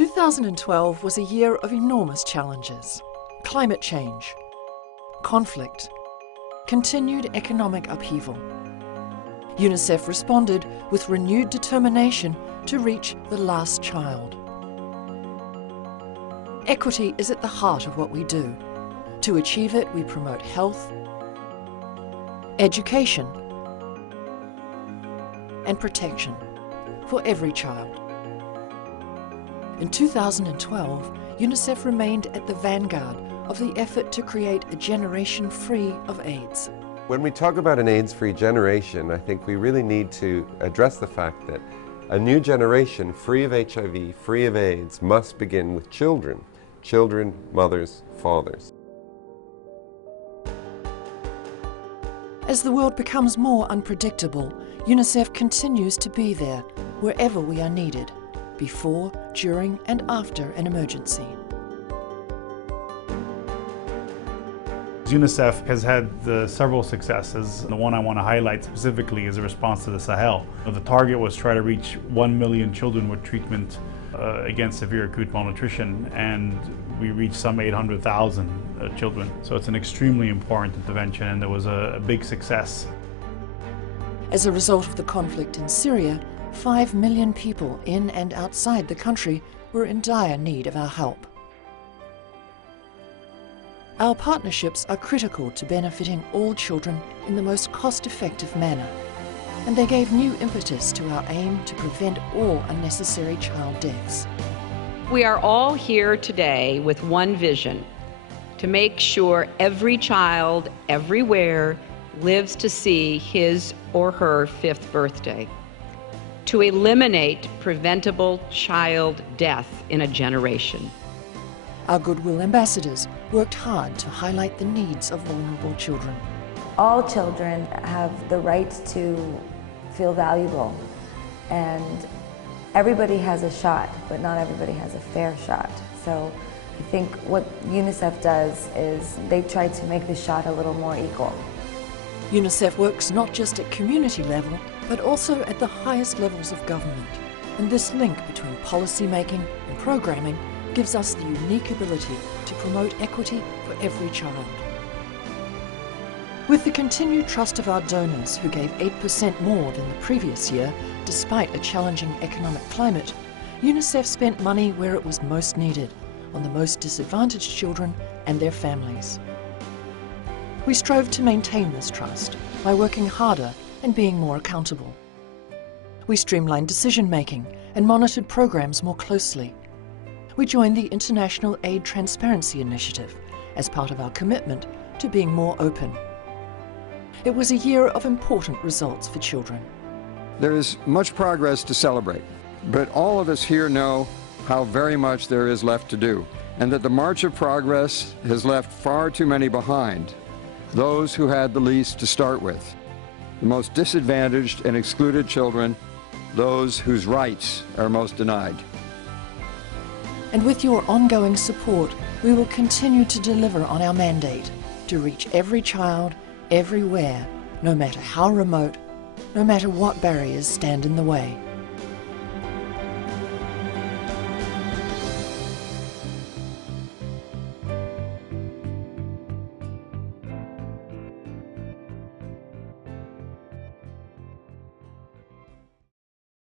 2012 was a year of enormous challenges. Climate change, conflict, continued economic upheaval. UNICEF responded with renewed determination to reach the last child. Equity is at the heart of what we do. To achieve it, we promote health, education, and protection for every child. In 2012, UNICEF remained at the vanguard of the effort to create a generation free of AIDS. When we talk about an AIDS-free generation, I think we really need to address the fact that a new generation free of HIV, free of AIDS, must begin with children. Children, mothers, fathers. As the world becomes more unpredictable, UNICEF continues to be there wherever we are needed, before, during and after an emergency. UNICEF has had several successes. The one I want to highlight specifically is a response to the Sahel. The target was to try to reach 1 million children with treatment against severe acute malnutrition, and we reached some 800,000 children. So it's an extremely important intervention, and there was a big success. As a result of the conflict in Syria, 5 million people in and outside the country were in dire need of our help. Our partnerships are critical to benefiting all children in the most cost-effective manner, and they gave new impetus to our aim to prevent all unnecessary child deaths. We are all here today with one vision: to make sure every child everywhere lives to see his or her 5th birthday, to eliminate preventable child death in a generation. Our Goodwill ambassadors worked hard to highlight the needs of vulnerable children. All children have the right to feel valuable, and everybody has a shot, but not everybody has a fair shot. So I think what UNICEF does is they try to make the shot a little more equal. UNICEF works not just at community level, but also at the highest levels of government. And this link between policy making and programming gives us the unique ability to promote equity for every child. With the continued trust of our donors, who gave 8% more than the previous year, despite a challenging economic climate, UNICEF spent money where it was most needed, on the most disadvantaged children and their families. We strove to maintain this trust by working harder and being more accountable. We streamlined decision-making and monitored programs more closely. We joined the International Aid Transparency Initiative as part of our commitment to being more open. It was a year of important results for children. There is much progress to celebrate, but all of us here know how very much there is left to do, and that the march of progress has left far too many behind, those who had the least to start with, the most disadvantaged and excluded children, those whose rights are most denied. And with your ongoing support, we will continue to deliver on our mandate to reach every child, everywhere, no matter how remote, no matter what barriers stand in the way.